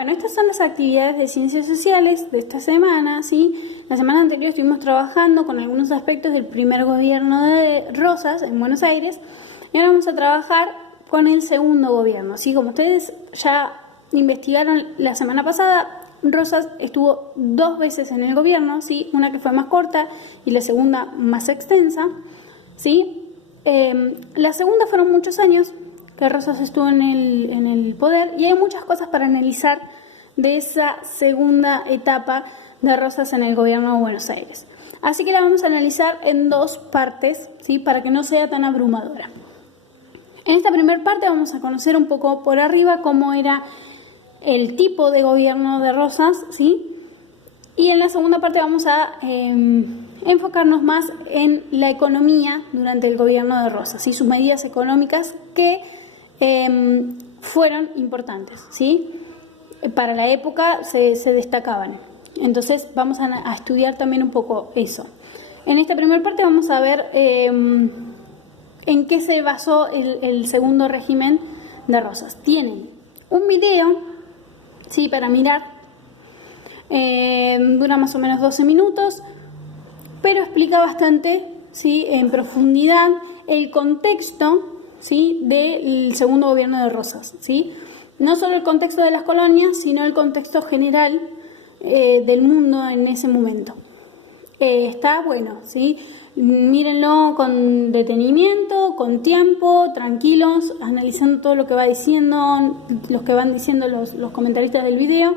Bueno, estas son las actividades de ciencias sociales de esta semana, ¿sí? La semana anterior estuvimos trabajando con algunos aspectos del primer gobierno de Rosas en Buenos Aires y ahora vamos a trabajar con el segundo gobierno, ¿sí? Como ustedes ya investigaron la semana pasada, Rosas estuvo 2 veces en el gobierno, ¿sí? Una que fue más corta y la segunda más extensa, ¿sí? La segunda fueron muchos años que Rosas estuvo en el poder y hay muchas cosas para analizar de esa segunda etapa de Rosas en el gobierno de Buenos Aires. Así que la vamos a analizar en 2 partes, ¿sí? Para que no sea tan abrumadora. En esta primera parte vamos a conocer un poco por arriba cómo era el tipo de gobierno de Rosas, ¿sí? Y en la segunda parte vamos a enfocarnos más en la economía durante el gobierno de Rosas, ¿sí? Sus medidas económicas que fueron importantes, ¿sí? Para la época se destacaban. Entonces vamos a estudiar también un poco eso. En esta primera parte vamos a ver en qué se basó el segundo régimen de Rosas. Tienen un video, ¿sí? Para mirar. Dura más o menos 12 minutos, pero explica bastante, ¿sí? En profundidad el contexto, ¿sí? Del segundo gobierno de Rosas, ¿sí? No solo el contexto de las colonias, sino el contexto general del mundo en ese momento. Está bueno, ¿sí? Mírenlo con detenimiento, con tiempo, tranquilos, analizando todo lo que va diciendo, los que van diciendo los comentaristas del video,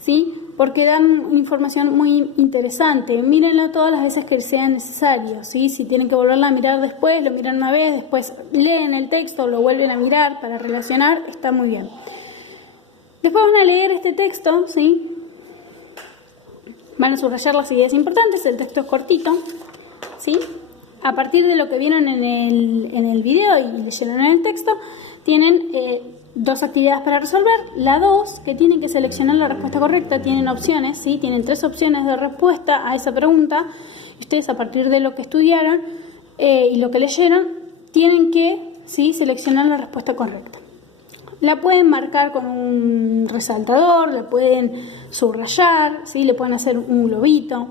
¿sí? Porque dan información muy interesante. Mírenlo todas las veces que sea necesario, ¿sí? Si tienen que volverla a mirar después, lo miran una vez, después leen el texto, lo vuelven a mirar para relacionar, está muy bien. Después van a leer este texto, ¿sí? Van a subrayar las ideas importantes, el texto es cortito, ¿sí? A partir de lo que vieron en el video y leyeron en el texto, tienen 2 actividades para resolver. La 2, que tienen que seleccionar la respuesta correcta, tienen opciones, ¿sí? Tienen 3 opciones de respuesta a esa pregunta. Y ustedes, a partir de lo que estudiaron y lo que leyeron, tienen que, ¿sí? Seleccionar la respuesta correcta. La pueden marcar con un resaltador, la pueden subrayar, ¿sí? Le pueden hacer un globito.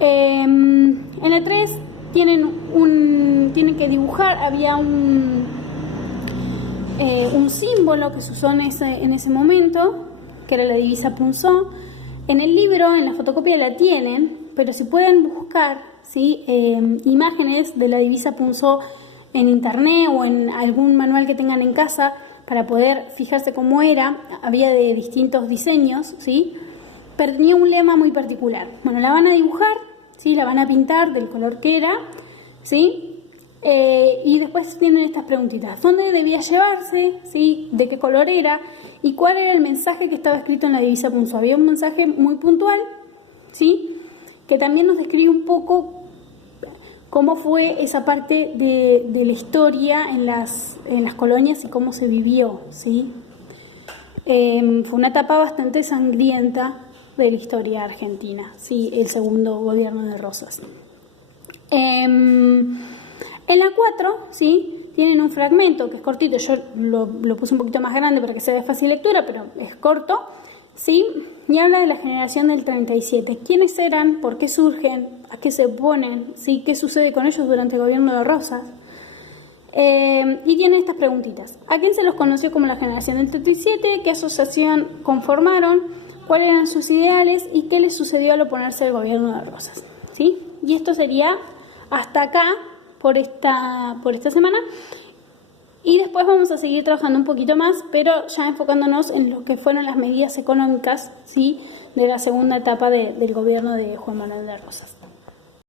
En la 3 tienen que dibujar, había un símbolo que se usó en ese momento, que era la divisa Punzó. En el libro, en la fotocopia la tienen, pero si pueden buscar, ¿sí? Imágenes de la divisa Punzó en internet o en algún manual que tengan en casa para poder fijarse cómo era, había de distintos diseños, ¿sí? Pero tenía un lema muy particular. Bueno, la van a dibujar, ¿sí? La van a pintar del color que era, ¿sí? Y después tienen estas preguntitas: ¿dónde debía llevarse? ¿Sí? ¿De qué color era? ¿Y cuál era el mensaje que estaba escrito en la divisa Punzó? Había un mensaje muy puntual, ¿sí? Que también nos describe un poco cómo fue esa parte de la historia en las colonias y cómo se vivió, ¿sí? Fue una etapa bastante sangrienta de la historia argentina, ¿sí? El segundo gobierno de Rosas. En la 4, ¿sí? Tienen un fragmento que es cortito, yo lo puse un poquito más grande para que sea de fácil lectura, pero es corto, ¿sí? Y habla de la generación del 37. ¿Quiénes eran? ¿Por qué surgen? ¿A qué se oponen? ¿Sí? ¿Qué sucede con ellos durante el gobierno de Rosas? Y tiene estas preguntitas: ¿a quién se los conoció como la generación del 37? ¿Qué asociación conformaron? ¿Cuáles eran sus ideales? ¿Y qué les sucedió al oponerse al gobierno de Rosas? ¿Sí? Y esto sería hasta acá por esta semana. Y después vamos a seguir trabajando un poquito más, pero ya enfocándonos en lo que fueron las medidas económicas, ¿sí? De la segunda etapa del gobierno de Juan Manuel de Rosas.